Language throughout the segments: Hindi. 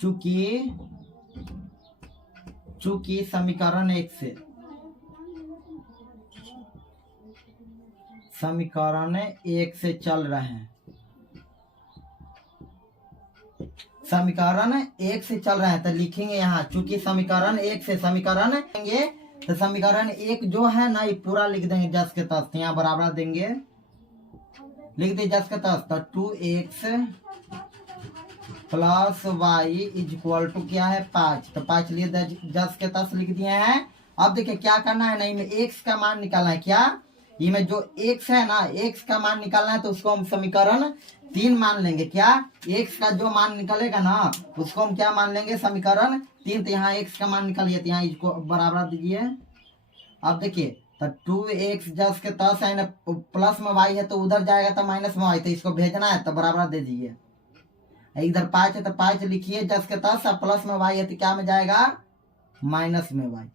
चूंकि समीकरण एक से चल रहे हैं, समीकरण एक से चल रहे हैं तो लिखेंगे यहाँ चूंकि समीकरण एक से, समीकरण देंगे तो समीकरण एक जो है ना ये पूरा लिख देंगे जस के तस, यहाँ बराबर देंगे, लिख दे जस के तस, तो 2x plus Y is equal to क्या है 5, तो 5 लिए जस के तस लिख दिए हैं। अब देखिए क्या करना है ना, इनमें x का मान निकालना है, क्या इनमें जो x है ना x का मान निकालना है, तो उसको हम समीकरण 3 मान लेंगे। क्या x का जो मान निकलेगा ना उसको हम क्या मान लेंगे, समीकरण 3। तो यहाँ x का मान निकालिए, तो यहाँ इसको बराबर दीजिए। अब देखिए तो 2x जस के तस है ना, प्लस में y है तो उधर जाएगा तो माइनस में y, तो इसको भेजना है तो बराबर दे दीजिए। इधर 5 है तो 5 लिखिए जस के तस, प्लस में y है तो क्या में जाएगा, माइनस में y।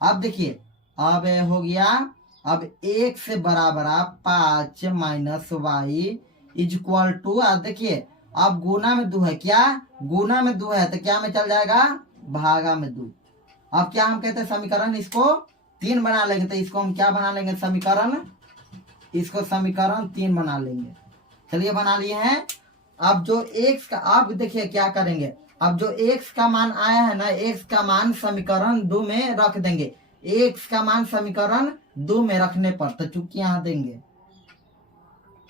अब देखिए अब हो गया, अब 1 से बराबर आप 5 minus Y is equal to, अब देखिए अब गुना में 2 है, क्या गुना में 2 है तो क्या में चल जाएगा, भागा में 2। अब क्या हम कहते हैं समीकरण इसको 3 बना लेंगे, तो इसको हम क्या बना लेंगे समीकरण, इसको समीकरण 3 बना लेंगे। चलिए बना लिए हैं। अब जो x का, अब देखिए क्या करेंगे, अब जो x का मान आया है ना x का मान समीकरण 2 में रख देंगे, x का मान समीकरण 2 में रखने पर, तो चूंकि यहाँ देंगे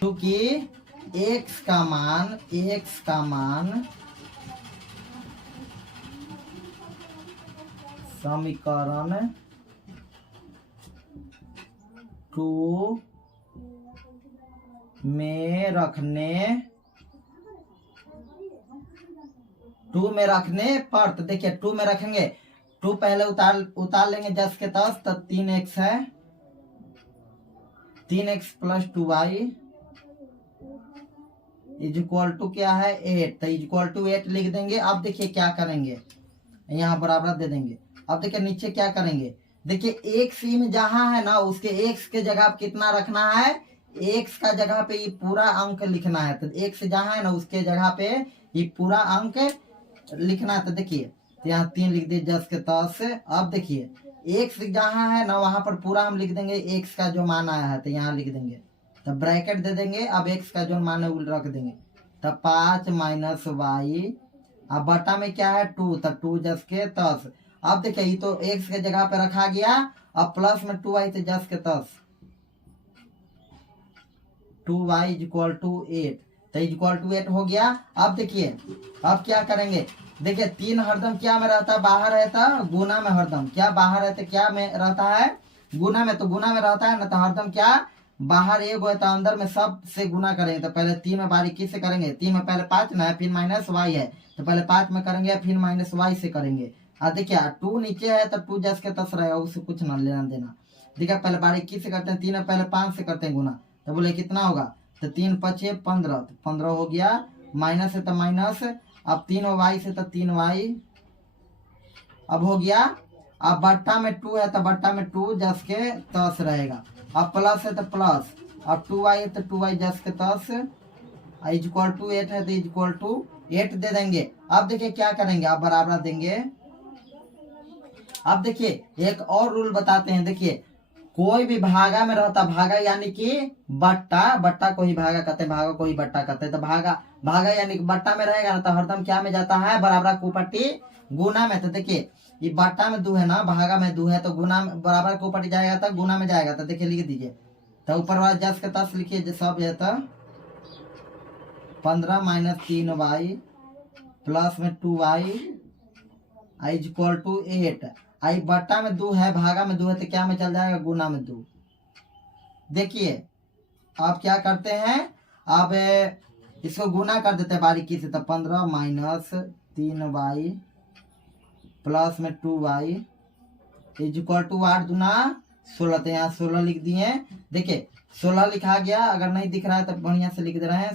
चूंकि x का मान समीकरण 2 में रखने पर, तो देखिए 2 में रखेंगे, 2 पहले उतार लेंगे जस के तस, तो 3x है, 3x plus 2y is equal to क्या है 8, तो इज इक्वल टू 8 लिख देंगे। अब देखिए क्या करेंगे, यहाँ बराबर दे देंगे। अब देखिए नीचे क्या करेंगे, देखिए x में जहां है ना उसके x के जगह पे कितना रखना है, x का जगह पे ये पूरा अंक लिखना है, तो x जहां है ना उसके जगह पे ये पूरा अंक लिखना है। तो देखिए तो यहाँ 3 लिख दिए जस के तस। अब देखिए x जहां है ना वहां पर पूरा हम लिख देंगे x का जो मान आया है, तो यहाँ लिख देंगे, तो ब्रैकेट दे देंगे। अब x का जो मान है वो रख देंगे, तो 5 माइनस वाई, अब बटा में क्या है 2, तो 2 जस के तस। अब देखिए ये तो x के जगह पे रखा गया, अब प्लस में 2y तो जस के तस, 2y इज इक्वल टू 8, तो इज इक्वल टू 8 हो गया। अब देखिए अब क्या करेंगे, देखिए 3 हरदम क्या में रहता है, बाहर रहता गुना में, हरदम क्या बाहर रहता क्या में रहता है, गुना में, तो गुना में रहता है ना, तो हरदम क्या बाहर एक है तो अंदर में सब से गुना करेंगे। तो पहले 3 में बारीकी से करेंगे, 3 में पहले 5 ना है, फिर माइनस y है, तो पहले 5 में करेंगे फिर माइनस y से करेंगे। देखिए 2 नीचे है तो 2 जस के तस रहेगा, उससे कुछ ना लेना देना। देखिए पहले बारीकी से करते हैं, 3 में पहले 5 से करते हैं गुना, तो बोले कितना होगा, तो 3 5 15, तो 15 हो गया, माइनस है तो माइनस, अब 3 y से तो 3y, अब हो गया। अब बट्टा में 2 है तो बट्टा में 2 जस के तस रहेगा, अब प्लस है तो प्लस, अब 2y है तो 2y जस के तस, इज इक्वल टू 8 है तो इज इक्वल टू 8 दे देंगे। अब देखिए क्या करेंगे, अब बराबर देंगे। अब देखिए एक और रूल बताते हैं, देखिए कोई भी भागा में रहता, भागा यानी कि बट्टा, बट्टा को ही भागा कहते हैं, भागा को ही बट्टा कहते हैं, तो भागा यानी कि बट्टा में रहेगा ना, तो हरदम क्या में जाता है, बराबर कुपट्टी गुना में। तो देखिए ये बट्टा में 2 है ना, भागा में 2 है, तो गुना में बराबर कुपट्टी जाएगा तो गुना में जाएगा, तो देखिए लिख दीजिए, तो ऊपर वाला जस के तस लिखिए सब है, तो 15 माइनस 3y प्लस में 2y इज इक्वल टू 8। आई बट्टा में 2 है, भागा में 2 है, तो क्या में चल जाएगा, गुना में 2। देखिए अब क्या करते हैं, अब इसको गुना कर देते हैं बारीकी से, तो 15 माइनस 3y प्लस में 2y इज इक्वल टू 8 दूना 16, तो यहाँ 16 लिख दिए। देखिए 16 लिखा गया, अगर नहीं दिख रहा है तो बढ़िया से लिख दे रहे हैं,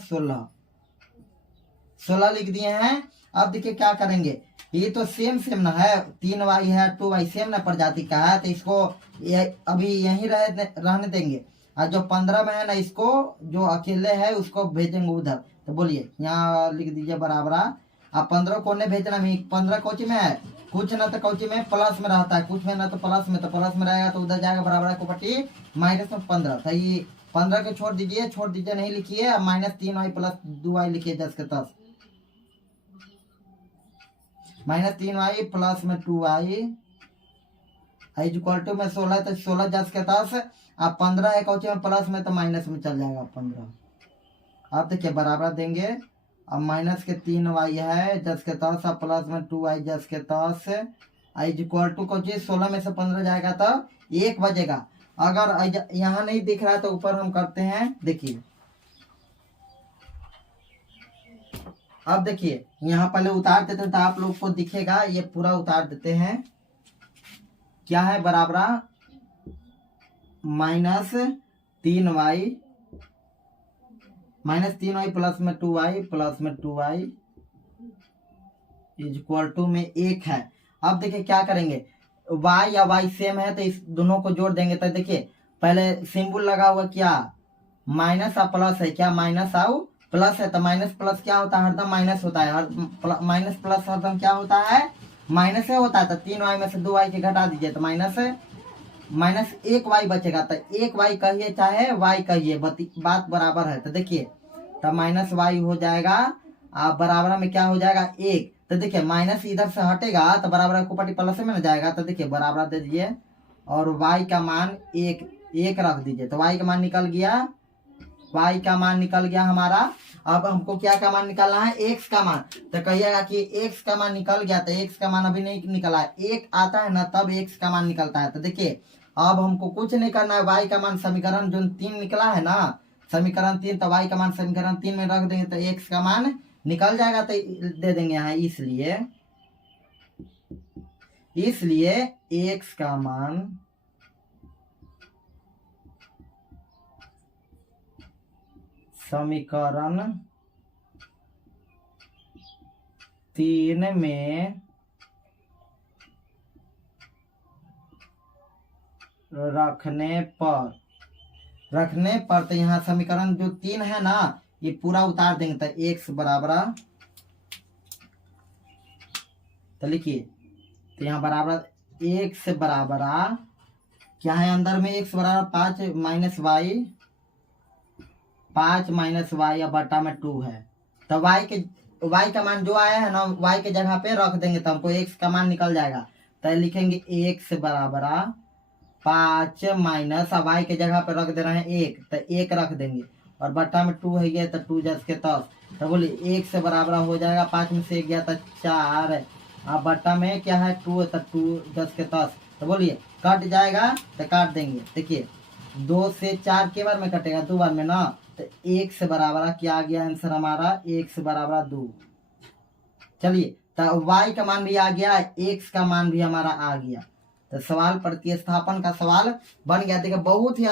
16 लिख दिए हैं। अब देखिए क्या करेंगे, ये तो सेम ना है, 3y है 2y सेम ना प्रजाति का है, तो इसको अभी यहीं रहने देंगे, और जो 15 में है ना इसको जो अकेले है उसको भेजेंगे उधर। तो बोलिए यहाँ लिख दीजिए बराबर, अब 15 कोने भेजना भी 15 कोची में है, कुछ ना तो कोची में प्लस में रहता है, कुछ में ना तो प्लस में, तो प्लस में रहेगा तो उधर जाएगा बराबर को पट्टी माइनस में 15। तो ये 15 को छोड़ दीजिए नहीं लिखिए। अब -3y प्लस 2y लिखिए 10 के 10, -3y प्लस में 2y इक्वल टू में 16, तो 16 10 के 10। अब 15 है कौचे में प्लस में तो माइनस में चल जाएगा 15। अब देखिए बराबर देंगे। अब माइनस के 3y है 10 के 10, अब प्लस में 2y 10 के 10 इक्वल टू कौचे 16 में से 15 जाएगा तो 1 बजेगा। अगर यहाँ नहीं दिख रहा है तो ऊपर हम करते हैं, देखिए अब देखिए यहाँ पहले उतार देते हैं तो आप लोग को दिखेगा, ये पूरा उतार देते हैं। क्या है बराबर -3y प्लस में 2y इक्वल टू में 1 है। अब देखिए क्या करेंगे, y या y सेम है तो इस दोनों को जोड़ देंगे। तो देखिए पहले सिंबल लगा हुआ क्या माइनस और प्लस है, क्या माइनस और प्लस है, तो माइनस प्लस क्या होता है, हरदम माइनस होता है। माइनस प्लस हरदम क्या होता है, माइनस से होता है। तो 3y में से 2y के घटा दीजिए तो माइनस 1y बचेगा। तो 1y कहिए चाहे y कहिए, बात बराबर है। तो देखिए तो -y हो जाएगा, आप बराबर में क्या हो जाएगा 1। तो देखिए माइनस इधर से हटेगा तो बराबर को पट्टी प्लस में ना जाएगा। तो देखिए बराबर दे दीजिए और y का मान 1 रख दीजिए। तो y का मान निकल गया, y का मान निकल गया हमारा। अब हमको क्या का मान निकालना है, x का मान। तो कहिएगा कि x का मान निकल गया, तो x का मान अभी नहीं निकला है, 1 आता है ना तब x का मान निकलता है। तो देखिए अब हमको कुछ नहीं करना है, y का मान समीकरण जो 3 निकला है ना, समीकरण 3, तो y का मान समीकरण 3 में रख देंगे तो x का मान निकल जाएगा। तो दे देंगे यहाँ, इसलिए x का मान समीकरण 3 में रखने पर तो यहाँ समीकरण जो 3 है ना ये पूरा उतार देंगे। तो x बराबर, तो लिखिए तो यहाँ बराबर x बराबर क्या है, अंदर में x बराबर 5 माइनस y या बटा में 2 है। तो y का मान जो आया है ना y के जगह पे रख देंगे तो हमको x का मान निकल जाएगा। तो लिखेंगे x बराबर 5 माइनस, अब y के जगह पे रख दे रहे हैं 1, तो 1 रख देंगे और बटा में 2 है गया तो 2 10 के 10। तो बोलिए x बराबर हो जाएगा 5 में से 1 गया तो 4, अब बटा में क्या है 2 तो 2 10 के 10। तो बोलिए कट जाएगा तो काट देंगे। देखिए 2 से 4 के बार में कटेगा, 2 बार में ना। तो x बराबर क्या आ गया आंसर हमारा, x बराबर 2। चलिए तो y का मान भी आ गया, x का मान भी हमारा आ गया। तो सवाल प्रतिस्थापन का सवाल बन गया। देखिए बहुत ही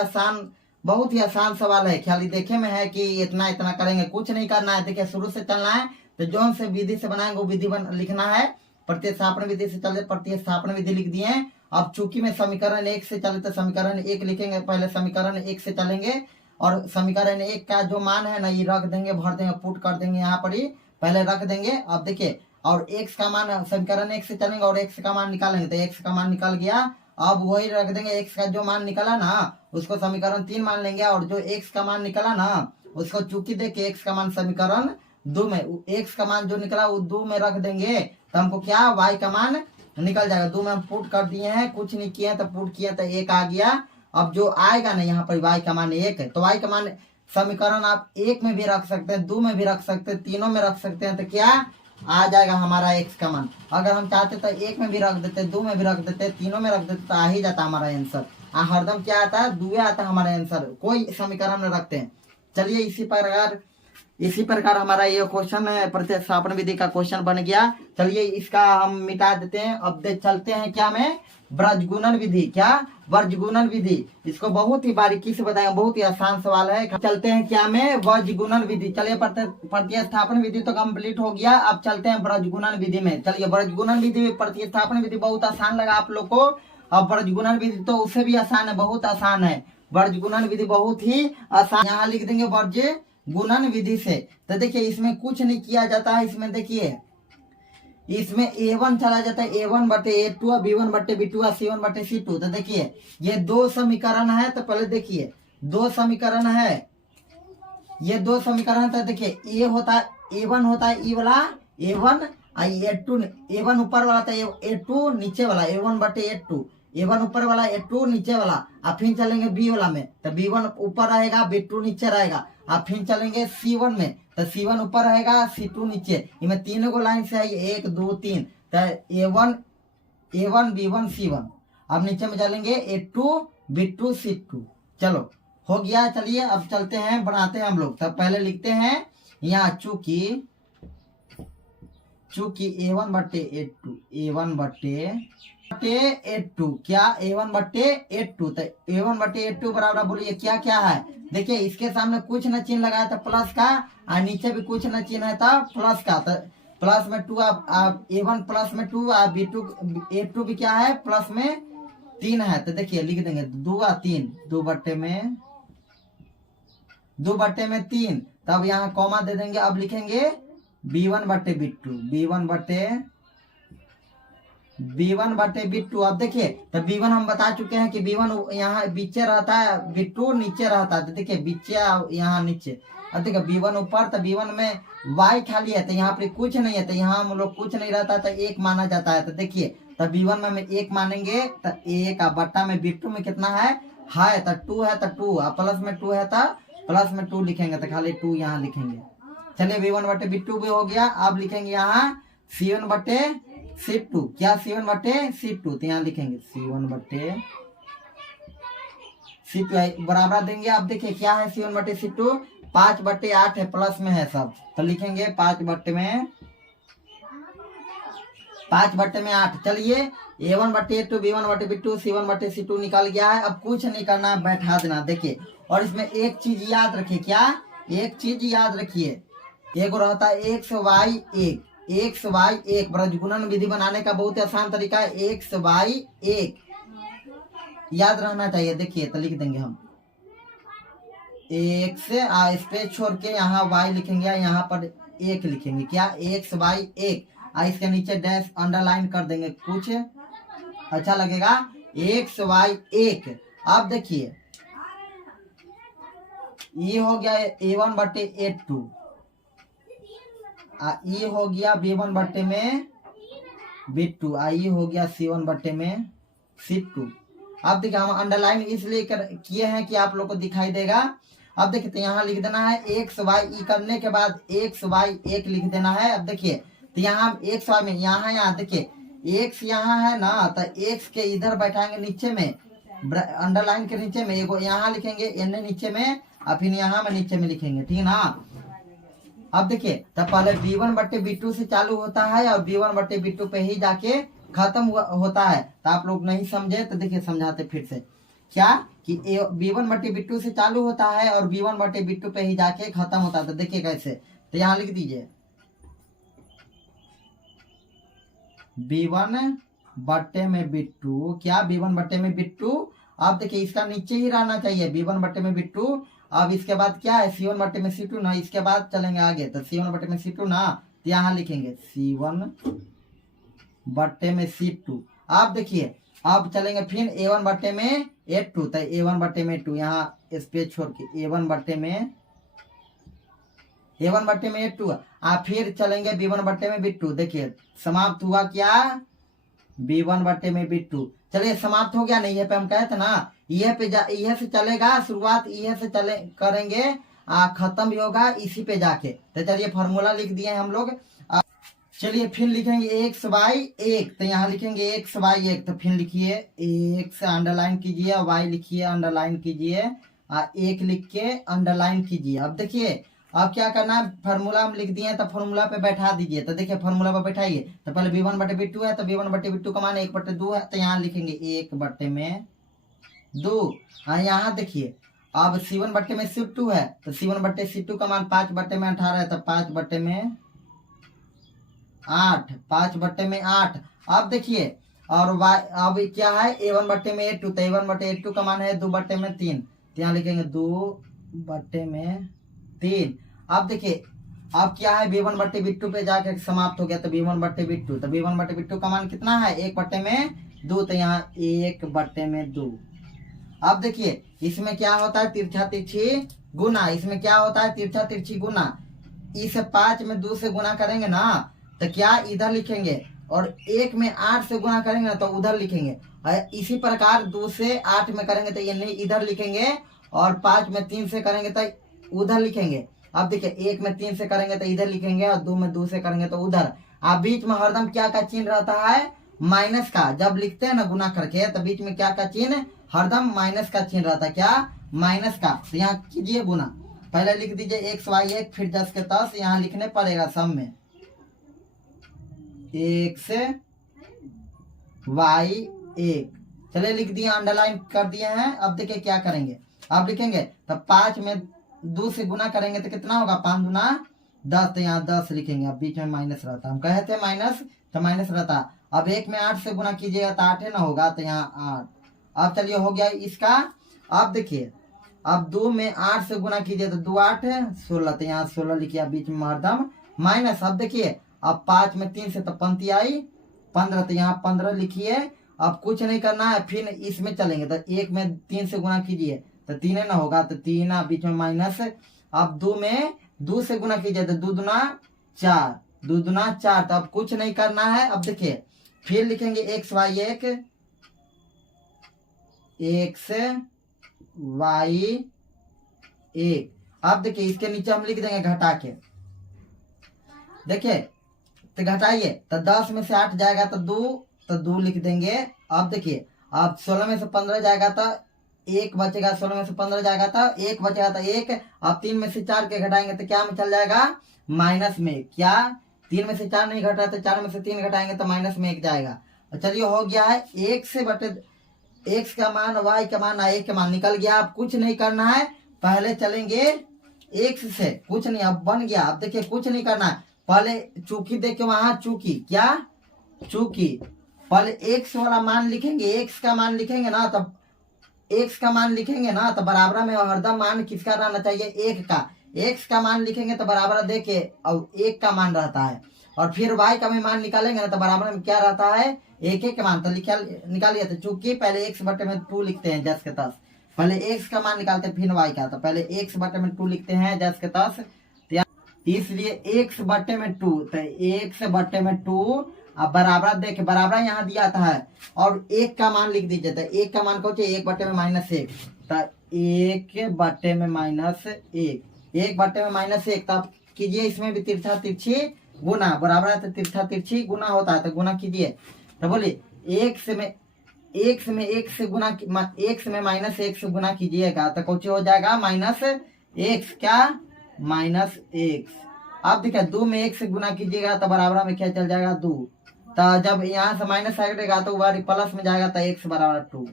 आसान सवाल है, खाली देखे में है कि इतना करेंगे, कुछ नहीं करना है। देखिए शुरू से चलना है, तो जो से विधि से बनाएंगे वो विधि लिखना है। प्रतिस्थापन विधि से चले, प्रतिस्थापन विधि लिख दिए। अब चूंकि में समीकरण 1 से चले तो समीकरण 1 लिखेंगे, पहले समीकरण 1 से चलेंगे और समीकरण 1 का जो मान है ना ये रख देंगे, भर देंगे, पुट कर देंगे यहाँ पर ही पहले रख देंगे। अब देखिए और x का मान समीकरण 1 से चलेंगे और x का मान निकालेंगे, तो x का मान निकल गया। अब वही रख देंगे, x का जो मान निकला ना उसको समीकरण 3 मान लेंगे और जो x का मान निकला ना उसको चूंकि देखिए x का मान समीकरण 2 में, x का मान जो निकला वो 2 में रख देंगे तो हमको क्या y का मान निकल जाएगा। 2 में हम पुट कर दिए हैं, कुछ नहीं किए तो पुट किए तो 1 आ गया। अब जो आएगा ना यहाँ पर y का मान 1 है, तो y का मान समीकरण आप 1 में भी रख सकते हैं, 2 में भी रख सकते हैं, तीनों में रख सकते हैं। तो क्या आ जाएगा हमारा x का मान। अगर हम चाहते तो 1 में भी रख देते, 2 में भी रख देते, तीनों में रख देते तो आ ही जाता हमारा आंसर। हरदम क्या आता है, 2 आता है हमारा आंसर, कोई समीकरण में रखते हैं। चलिए इसी प्रकार हमारा ये क्वेश्चन प्रतिस्थापन विधि का क्वेश्चन बन गया। चलिए इसका हम मिटा देते हैं। अब चलते हैं क्या में ब्रजगुणन विधि, क्या वर्गगुणन विधि। इसको बहुत ही बारीकी से बताएंगे, बहुत ही आसान सवाल है। चलते हैं क्या में वर्गगुणन विधि। चलिए प्रतिस्थापन विधि तो कंप्लीट हो गया, अब चलते हैं ब्रजगुणन विधि में। चलिए ब्रजगुणन विधि, प्रतिस्थापन विधि बहुत आसान लगा आप लोग को। अब ब्रजगुणन विधि तो उससे भी आसान है, बहुत आसान है। वर्गगुणन विधि बहुत ही आसान, यहाँ लिख देंगे वर्ग गुणन विधि से। तो देखिए इसमें कुछ नहीं किया जाता है, इसमें देखिए इसमें A1 चला जाता है A1 बटे A2, B1 बटे B2, C1 बटे C2। तो देखिए ये दो समीकरण है। तो पहले देखिए दो समीकरण है, ये दो समीकरण। तो देखिए ये होता है A1 होता है ई वाला A1, A2 A1 ऊपर वाला था, A2 नीचे वाला A1 बटे A2, A1 ऊपर वाला A2 नीचे वाला। अब फिर चलेंगे B वाला में, तो B1 ऊपर रहेगा B2 नीचे रहेगा। अब फिर चलेंगे C1 में, तो C1 ऊपर रहेगा C2 नीचे। इनमें तीनों को लाइन से है 1 2 3, तो A1 B1 C1। अब नीचे में चलेंगे A2 B2 C2। चलो हो गया। चलिए अब चलते हैं, बनाते हैं हम लोग। तब पहले लिखते हैं यहाँ चूंकि A1 बटे A1 बटे A2, क्या A1 बटे A2। तो A1 बटे A2 बराबर बोलिए क्या क्या है। देखिए इसके सामने कुछ न चिन्ह लगाया था प्लस का, और नीचे भी कुछ न चिन्ह है था प्लस का। तो प्लस में 2, आप A1 प्लस में 2, B2 A2 भी क्या है प्लस में 3 है। तो देखिए लिख देंगे 2 और 3, 2 बट्टे में 3। तब यहाँ कॉमा दे देंगे। अब लिखेंगे B1 बटे B2, B1 बटे B2। अब देखिए तो B1 हम बता चुके हैं कि B1 यहाँ बीचे रहता है, B2 नीचे रहता है। तो देखिए बीचे यहाँ नीचे। अब देखिए B1 ऊपर, तो B1 में Y खाली है, तो यहाँ पर कुछ नहीं है, तो यहाँ हम लोग कुछ नहीं रहता, तो 1 माना जाता है। तो देखिए तो B1 में हम 1 मानेंगे, तो 1 बट्टा में B2 में कितना है तो 2 है, तो 2 प्लस में 2 है, तो प्लस में 2 लिखेंगे, तो खाली 2 यहाँ लिखेंगे। चलिए B1 बटे B2 भी हो गया। अब लिखेंगे यहाँ C1 बटे C2, क्या C1 बटे C2। तो यहाँ लिखेंगे C1 बटे C2 बराबर देंगे। अब देखिए क्या है C1 बटे C2, 5 बटे 8 है, प्लस में है सब। तो लिखेंगे 5 बट्टे में 8। चलिए A1 बटे A2, B1 बटे B2, C1 बटे C2 निकल गया है। अब कुछ नहीं करना, बैठा देना। देखिए और इसमें एक चीज याद रखिए, क्या एक चीज याद रखिए, एक रहता है x y 1 ब्रजगुणन विधि बनाने का बहुत आसान तरीका है, x y 1 याद रहना चाहिए। देखिए तो लिख देंगे हम x स्पेस छोड़ के यहाँ y लिखेंगे, यहाँ पर 1 लिखेंगे, क्या x y 1, इसके नीचे डैश अंडरलाइन कर देंगे, कुछ अच्छा लगेगा, x y 1। अब देखिए ये हो गया A1 बटे A2, ये हो गया B1 बटे में B2, ये हो गया C1 बटे में C2। अब देखिए हम अंडरलाइन इसलिए किए हैं कि आप लोग को दिखाई देगा। अब देखिए तो यहाँ लिख देना है x y e करने के बाद x y 1 लिख देना है। अब देखिए तो यहाँ x y में यहाँ देखिए x यहाँ है ना, तो x के इधर बैठाएंगे नीचे में, अंडरलाइन के नीचे में एगो यहाँ लिखेंगे n नीचे में, और फिर यहाँ में नीचे में लिखेंगे, ठीक है ना। अब देखिए तो पहले B1 बट्टे B2 से चालू होता है और B1 बट्टे B2 पे ही जाके खत्म होता है। तो आप लोग नहीं समझे तो देखिए समझाते फिर से, क्या कि B1 बट्टे B2 से चालू होता है और B1 बट्टे B2 पे ही जाके खत्म होता है। तो देखिए कैसे, तो यहाँ लिख दीजिए B1 बट्टे में B2, क्या B1 बट्टे में B2। अब देखिए इसका नीचे ही रहना चाहिए B1 बट्टे में B2। अब इसके बाद क्या है C1 बट्टे में C2 ना, इसके बाद चलेंगे आगे, तो C1 बट्टे में C2 ना, तो यहाँ लिखेंगे C1 बट्टे में C2। अब देखिए अब चलेंगे फिर A1 बट्टे में A2, तो A1 बट्टे में 2 यहाँ स्पेस छोड़ के A1 बट्टे में A2। आप फिर चलेंगे B1 बट्टे में B2। देखिए समाप्त हुआ क्या B1 बट्टे में B2। चलिए समाप्त हो गया नहीं, ये पे हम कहे थे ना, ये से चलेगा, शुरुआत ये से चले करेंगे, खत्म भी होगा इसी पे जाके। तो चलिए फॉर्मूला लिख दिए हम लोग। चलिए फिर लिखेंगे x y 1, तो यहाँ लिखेंगे x y 1, तो फिर लिखिए x अंडरलाइन कीजिए, y लिखिए अंडरलाइन कीजिए, 1 लिख के अंडरलाइन कीजिए। अब देखिए अब क्या करना है, फार्मूला हम लिख दिए तो फार्मूला पे बैठा दीजिए। तो देखिए फार्मूला पे बैठाइए, तो पहले B1 बटे B2 है, तो B1 बटे B2 का मान 1 बटे 2 है, तो यहाँ लिखेंगे 1 बटे में 2। यहाँ देखिए अब C1 बटे में C2 है, तो C1 बटे C2 का मान 5 बटे में 18 है, तो 5 बटे में 8, 5 बटे में 8। अब देखिए और y अब क्या है A1 बटे में A2, तो A1 बटे A2 का मान है 2 बटे में 3, तो यहाँ लिखेंगे 2 बटे में 3। अब देखिए अब क्या है v1 बट्टे v2 पे जाके समाप्त हो गया, तो v1 बट्टे v2, तो v1 बट्टे v2 का मान कितना है 1 बट्टे में 2, तो यहाँ 1 बट्टे में 2। अब देखिए इसमें क्या होता है तिरछा तिरछी गुना, इसमें क्या होता है तिरछा तिरछी गुना। इस 5 में 2 से गुना करेंगे ना तो क्या इधर लिखेंगे, और 1 में 8 से गुना करेंगे ना तो उधर लिखेंगे। इसी प्रकार 2 से 8 में करेंगे तो ये नहीं इधर लिखेंगे, और 5 में 3 से करेंगे तो उधर लिखेंगे। अब देखिए 1 में 3 से करेंगे तो इधर लिखेंगे, और 2 में 2 से करेंगे तो उधर। अब बीच में हरदम क्या का चिन्ह रहता है माइनस का, जब लिखते हैं ना गुना करके तो बीच में क्या का चिन्ह हरदम माइनस का चिन्ह रहता है, क्या माइनस का। तो यहाँ कीजिए गुना, पहले लिख दीजिए x y 1 फिर 10 के 10, यहाँ लिखने पड़ेगा सब में x y 1। चलिए लिख दिए, अंडरलाइन कर दिए हैं। अब देखिए क्या करेंगे, अब लिखेंगे तो 5 में 2 से गुना करेंगे तो कितना होगा 5 गुना 10, तो यहाँ 10 लिखेंगे। अब बीच में माइनस रहता, हम कहे थे माइनस तो माइनस रहता। अब 1 में 8 से गुना कीजिएगा तो 8 ना होगा, तो यहाँ 8। अब चलिए हो गया इसका। अब देखिए अब 2 में 8 से गुना कीजिए तो 2 8 16, तो यहाँ 16 लिखिए, बीच में हरदम माइनस। अब देखिए अब 5 में 3 से तो पंक्ति आई 15, तो यहाँ 15 लिखिए। अब कुछ नहीं करना है, फिर इसमें चलेंगे तो 1 में 3 से गुना कीजिए तो 3 ना होगा, तो 3 बीच में माइनस। अब 2 में 2 से गुना कीजिए तो 2 दूना 4, 2 दूना 4, तो अब कुछ नहीं करना है। अब देखिए फिर लिखेंगे x y 1 x y 1। अब देखिए इसके नीचे हम लिख देंगे घटा के, देखिए तो घटाइए तो 10 में से 8 जाएगा तो 2 लिख देंगे। अब देखिए अब 16 में से 15 जाएगा तो 1 बचेगा, 16 में से 15 जाएगा तो 1 बचेगा तो 1। अब 3 में से 4 के घटाएंगे तो क्या में चल जाएगा माइनस में, क्या 3 में से 4 नहीं घटा तो 4 में से 3 घटाएंगे तो माइनस में 1 जाएगा। चलिए हो गया है x से बटे x का मान y का मान a का मान निकल गया। अब कुछ नहीं करना है, पहले चलेंगे x से, कुछ नहीं अब बन गया। अब देखिए कुछ नहीं करना है, पहले चूकी देख के वहां चूकी, क्या चूकी, पहले x वाला मान लिखेंगे, x का मान लिखेंगे ना, तब x का मान लिखेंगे ना तो बराबर में हरदम मान किसका रहना चाहिए 1 का। x का मान लिखेंगे तो बराबर देखे अब 1 का मान रहता है, और फिर y का भी मान निकालेंगे ना तो बराबर में क्या रहता है 1 का मान। तो निकालिए, तो चूंकि पहले x बटे में 2 लिखते हैं 10 के 10, पहले x का मान निकालते हैं फिर y का, तो पहले x बटे में 2 लिखते हैं 10 के 10, इसलिए x बटे में 2, तो x बटे में 2। अब बराबर देखे बराबर यहाँ दिया था है, और 1 का मान लिख दीजिए, तो 1 का मान कौन 1 बटे में -1, तो 1 बटे में -1, 1 बटे में -1। तब कीजिए इसमें भी तिरछा तिरछी गुना, बराबर है तो तिरछा तिरछी गुना होता है, तो गुना कीजिए। तो बोलिए x में -1 से गुना कीजिएगा तो कुछ हो जाएगा -x, क्या -x। अब देखिए 2 में 1 से गुना कीजिएगा तो बराबर में क्या चल जाएगा 2, तो जब यहाँ से माइनस हटेगा तो वह प्लस में जाएगा तो x बराबर 2,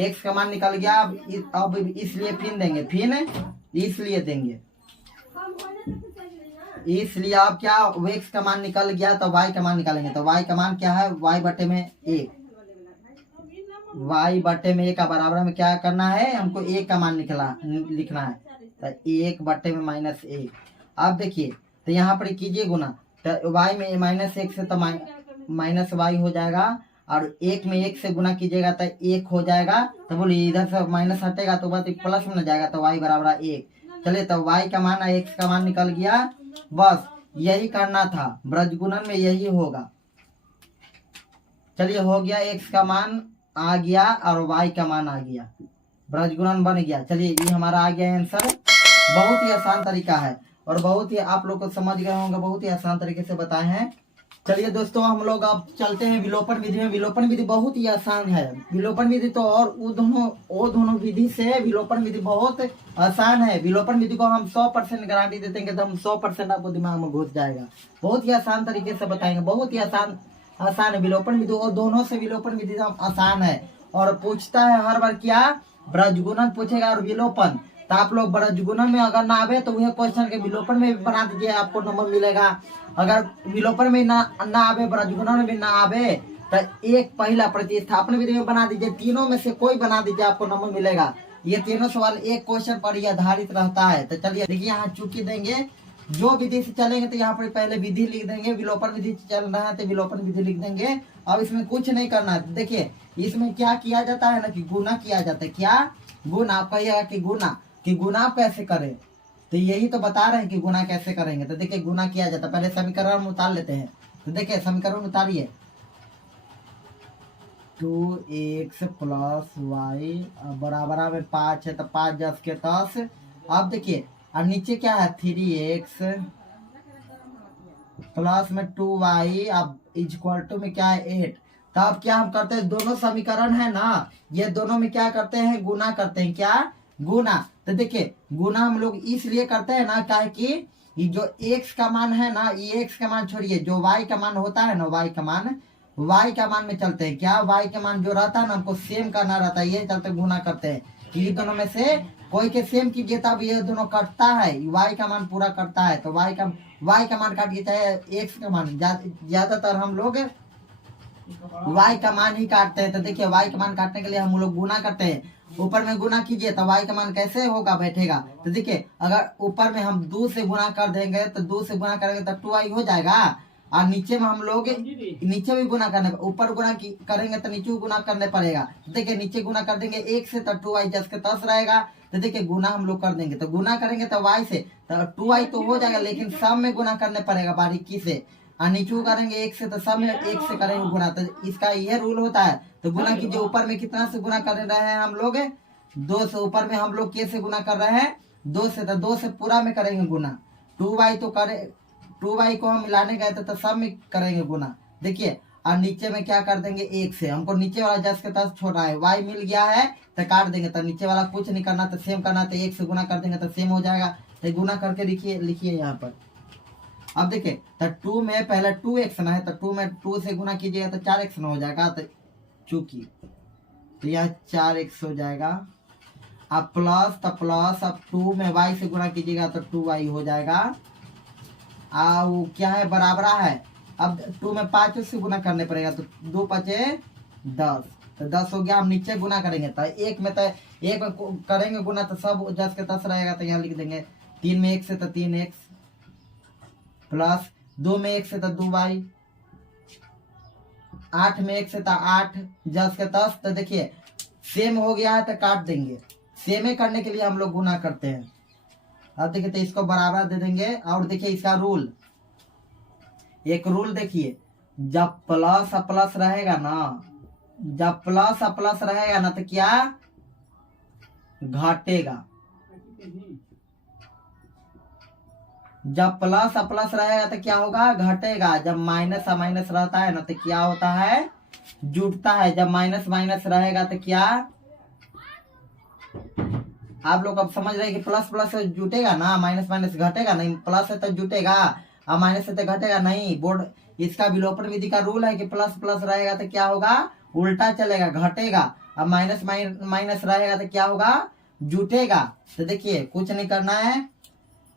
x का मान निकल गया। अब इसलिए फिर देंगे, फिर इसलिए देंगे, इसलिए अब क्या x का मान निकल गया तो y का मान निकालेंगे, तो y का मान क्या है y बटे में 1, y बटे में 1 का बराबर में क्या करना है हमको 1 का मान लिखना है, तो 1 बटे में -1। अब देखिए तो यहाँ पर कीजिए गुना, तो y में -1 से तो -y हो जाएगा, और 1 में 1 से गुना कीजिएगा तो 1 हो जाएगा। तो बोलिए इधर से माइनस हटेगा तो बात प्लस में जाएगा, तो y बराबर 1। चलिए तो y का मान x का मान निकल गया, बस यही करना था, ब्रजगुणन में यही होगा। चलिए हो गया, x का मान आ गया और y का मान आ गया, ब्रजगुणन बन गया। चलिए ये हमारा आ गया आंसर। बहुत ही आसान तरीका है और बहुत ही आप लोग को समझ गए होंगे, बहुत ही आसान तरीके से बताए हैं। चलिए दोस्तों हम लोग अब चलते हैं विलोपन विधि में। विलोपन विधि बहुत ही आसान है, विलोपन विधि तो और वो दोनों विधि से विलोपन विधि बहुत आसान है। विलोपन विधि को हम 100% गारंटी देते हैं कि हम 100% आपको दिमाग में घुस जाएगा। बहुत ही आसान तरीके से बताएंगे, बहुत ही आसान है विलोपन विधि, और दोनों से विलोपन विधि आसान है। और पूछता है हर बार क्या, ब्रजगुणन पूछेगा और विलोपन, तो आप लोग ब्रजगुणन में अगर ना आवे तो वह क्वेश्चन के विलोपन में भी बना दीजिए, आपको नंबर मिलेगा। अगर विलोपन में ना आवे, ब्रजगुणन में भी ना आवे, तो एक पहला प्रतिस्थापन विधि में बना दीजिए, तीनों में से कोई बना दीजिए, आपको नंबर मिलेगा। ये तीनों सवाल एक क्वेश्चन पर ही आधारित रहता है। तो चलिए देखिए यहाँ चूंकि देंगे, जो विधि से चलेंगे तो यहाँ पर पहले विधि लिख देंगे, विलोपन विधि से चल रहा है तो विलोपन विधि लिख देंगे। अब इसमें कुछ नहीं करना है। देखिए इसमें क्या किया जाता है ना कि गुना किया जाता है। क्या गुना? आप कहिएगा कि गुना कैसे करें, तो यही तो बता रहे हैं कि गुना कैसे करेंगे। तो देखिए गुना किया जाता है, पहले समीकरण में उतार लेते हैं। तो देखिए समीकरण उतारिए, 2x + y बराबर में 5 है, तो 5 10 के 10। अब देखिए और नीचे क्या है, 3x प्लस में 2y अब इक्वल टू में क्या है 8। तो अब क्या हम करते हैं, दोनों समीकरण है ना, ये दोनों में क्या करते हैं, गुना करते हैं। क्या? गुना। तो देखिए गुना हम लोग इसलिए करते हैं ना, क्या है कि ये जो x का मान है ना, ये x का मान छोड़िए, जो y का मान होता है ना, y का मान में चलते हैं। क्या? y का मान जो रहता है ना, हमको सेम करना रहता है, ये चलते गुना करते हैं कि ये दोनों में से कोई के सेम कीजिए तब ये दोनों कटता है, y का मान पूरा कटता है। तो y का मान काटिए चाहे x का मान, ज्यादातर हम लोग y का मान ही काटते हैं। तो देखिए y का मान काटने के लिए हम लोग गुना करते हैं। ऊपर में गुना कीजिए तो y का मान कैसे होगा, बैठेगा। तो देखिए अगर ऊपर में हम 2 से गुना कर देंगे तो 2 से गुना करेंगे तो 2y हो जाएगा, और नीचे में हम लोग नीचे भी गुना करने, ऊपर गुना करेंगे तो नीचे गुना करने पड़ेगा। देखिए नीचे गुना कर देंगे 1 से तो 2y 10 के 10 रहेगा। तो देखिए गुना हम लोग कर देंगे, तो गुना करेंगे तो y से तो 2y तो हो जाएगा, लेकिन सब में गुना करने पड़ेगा बारीकी से। और नीचे करेंगे 1 से तो सब में 1 से करेंगे गुना। तो इसका यह रूल होता है। तो गुना कीजिए, ऊपर में कितना से गुना कर रहे हैं हम लोग, 2 से। ऊपर में हम लोग कैसे गुना कर रहे हैं, 2 से। तो 2 से पूरा में करेंगे गुना। 2y तो करे, 2y को हम मिलाने गए तो सब में करेंगे गुना। देखिए और नीचे में क्या कर देंगे 1 से, हमको नीचे वाला 10 के 10 छोड़ा है, y मिल गया है तो काट देंगे। तो नीचे वाला कुछ नहीं करना, तो सेम करना, तो 1 से गुना कर देंगे तो सेम हो जाएगा। तो गुना करके लिखिए यहाँ पर। अब देखिए तो 2 में पहले 2x ना है, तो 2 में 2 से गुना कीजिएगा तो 4x ना हो जाएगा। तो चूंकि तो यह 4x हो जाएगा। अब प्लस, तो प्लस अब 2 में y से गुना कीजिएगा तो 2y हो जाएगा। वो क्या है, बराबर है। अब 2 में 5 से गुना करने पड़ेगा, तो 2 5 10, तो 10 हो गया। हम नीचे गुना करेंगे तो 1 में करेंगे गुना तो सब 10 के 10 रहेगा। तो यहाँ लिख देंगे 3 में 1 से तो 3x प्लस 2 में 1 से तो 2y, 8 में 1 से तो 8, 10 के 10। तो देखिए सेम हो गया है तो काट देंगे। सेम करने के लिए हम लोग गुना करते हैं। अब देखिए तो इसको बराबर दे देंगे। और देखिए इसका रूल, एक रूल देखिए, जब प्लस प्लस रहेगा ना, जब प्लस रहेगा ना तो क्या घटेगा, जब प्लस रहेगा तो क्या होगा, घटेगा। जब माइनस माइनस रहता है ना तो क्या होता है, जुटता है। जब माइनस माइनस रहेगा तो क्या, आप लोग अब समझ रहे हैं कि प्लस प्लस से जुटेगा ना, माइनस माइनस घटेगा नहीं, प्लस से तो जुटेगा और माइनस से तो घटेगा नहीं। बोर्ड इसका विलोपन विधि का रूल है कि प्लस प्लस रहेगा तो क्या होगा, उल्टा चलेगा, घटेगा। अब माइनस माइनस रहेगा तो क्या होगा, जुटेगा। तो देखिए कुछ नहीं करना है,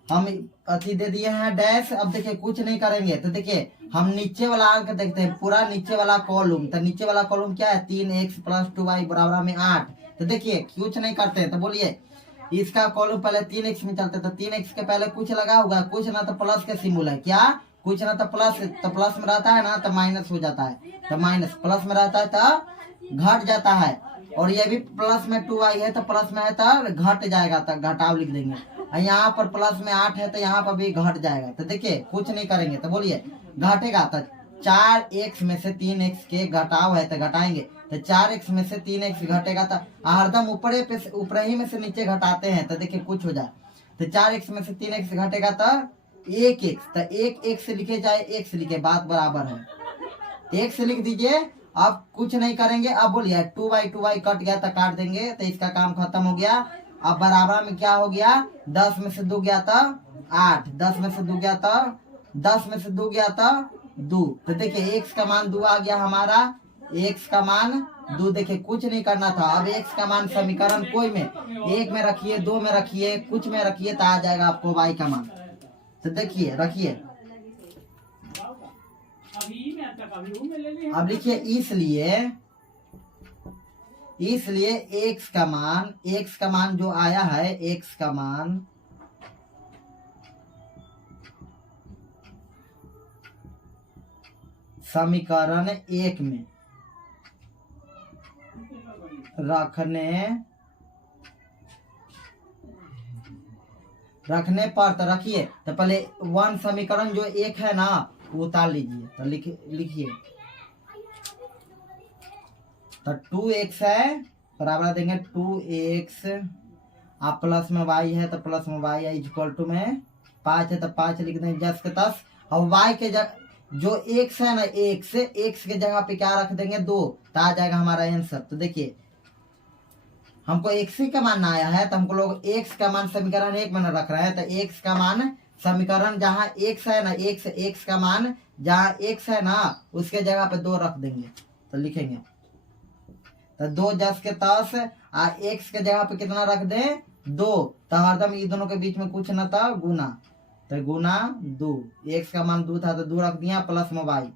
हम अति दे दिए हैं डैश। अब देखिए कुछ नहीं करेंगे। तो देखिए हम नीचे वाला अंक देखते हैं, पूरा नीचे वाला कॉलम। तो नीचे वाला कॉलम क्या है, 3x + 2y बराबर में 8। तो देखिए कुछ नहीं करते हैं। तो बोलिए इसका कॉलम पहले 3x में चलते, तो 3x के पहले कुछ लगा होगा, कुछ ना तो प्लस के सिंबल है। क्या कुछ ना तो प्लस, तो प्लस में रहता है ना तो माइनस हो जाता है, तो माइनस। प्लस में रहता है तो घट जाता है। और ये भी प्लस में 2y है तो प्लस में है तो घट जाएगा, तो घटाव लिख देंगे। यहाँ पर प्लस में 8 है तो यहाँ पर भी घट जाएगा। तो देखिए कुछ नहीं करेंगे। तो बोलिए घटेगा, तो 4x में से 3x के घटाव है तो घटाएंगे। तो 4x में से 3x घटेगा, तो हरदम ऊपर ही में से नीचे घटाते हैं। तो देखिए कुछ हो जाए। तो 4x में से 3x घटेगा तो 1x, तो 1x लिखे चाहे x लिखे, बात बराबर है। x लिख दीजिए। अब कुछ नहीं करेंगे। अब बोलिए 2y कट गया तो काट देंगे, तो इसका काम खत्म हो गया। अब बराबर में क्या हो गया, 10 में से 2 गया था 8, 10 में से 2 गया था 10 में से 2 गया था 2। तो देखिए x का मान 2 आ गया हमारा, x का मान 2। देखिए कुछ नहीं करना था। अब x का मान समीकरण कोई में, 1 में रखिए, 2 में रखिए, कुछ में रखिए तो आ जाएगा आपको y का मान। तो देखिए रखिए। अब लिखिए इसलिए x का मान जो आया है, x का मान समीकरण 1 में रखने पर, तो रखिए, तो पहले 1 समीकरण जो 1 है ना वो उतार लीजिए, तो लिखिए, तो 2x है बराबर देंगे 2x, आप प्लस में y है तो प्लस में y है, इक्वल टू में 5 है तो 5 लिख देंगे 10 के 10। अब y के जो x है ना, x के जगह पे क्या रख देंगे 2, तो आ जाएगा हमारा आंसर। तो देखिए हमको x ही का मान आया है, तो हमको लोग x का मान समीकरण 1 में रख रहे हैं, तो x का मान समीकरण जहाँ x है ना, x का मान जहाँ x है ना उसके जगह पे 2 रख देंगे, तो लिखेंगे तो 2 10 के 10, x के जगह पे कितना रख दें 2, तो हरदम ये दोनों के बीच में कुछ न था गुना, तो गुना 2, x का मान 2 था तो 2 रख दिया, प्लस में y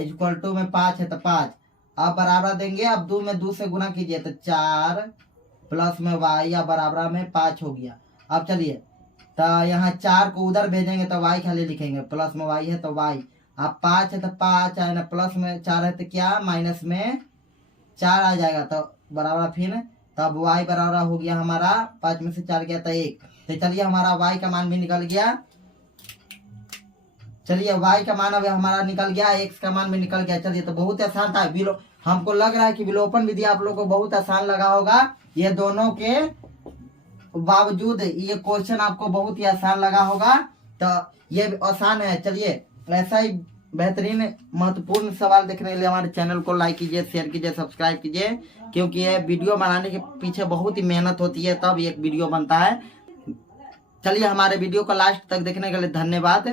इक्वल टू में 5 है तो 5, अब बराबर देंगे, अब 2 में 2 से गुना कीजिए तो 4 प्लस में y या बराबर में 5 हो गया। अब चलिए तो यहाँ 4 को उधर भेजेंगे तो y खाली लिखेंगे, प्लस में y है तो y, अब 5 है तो 5 है ना, प्लस में 4 है तो क्या माइनस में 4 आ जाएगा, तो बराबर फिर तब y बराबर हो गया हमारा 5 में से 4 गया तो 1, तो चलिए हमारा y का मान भी निकल गया। चलिए y का मान अब हमारा निकल गया, x का मान भी निकल गया। चलिए तो बहुत आसान था, हमको लग रहा है कि विलोपन विधि आप लोगों को बहुत आसान लगा होगा, ये दोनों के बावजूद ये क्वेश्चन आपको बहुत ही आसान लगा होगा, तो ये आसान है। चलिए ऐसा ही बेहतरीन महत्वपूर्ण सवाल देखने के लिए हमारे चैनल को लाइक कीजिए, शेयर कीजिए, सब्सक्राइब कीजिए, क्योंकि ये वीडियो बनाने के पीछे बहुत ही मेहनत होती है तब एक वीडियो बनता है। चलिए हमारे वीडियो को लास्ट तक देखने के लिए धन्यवाद।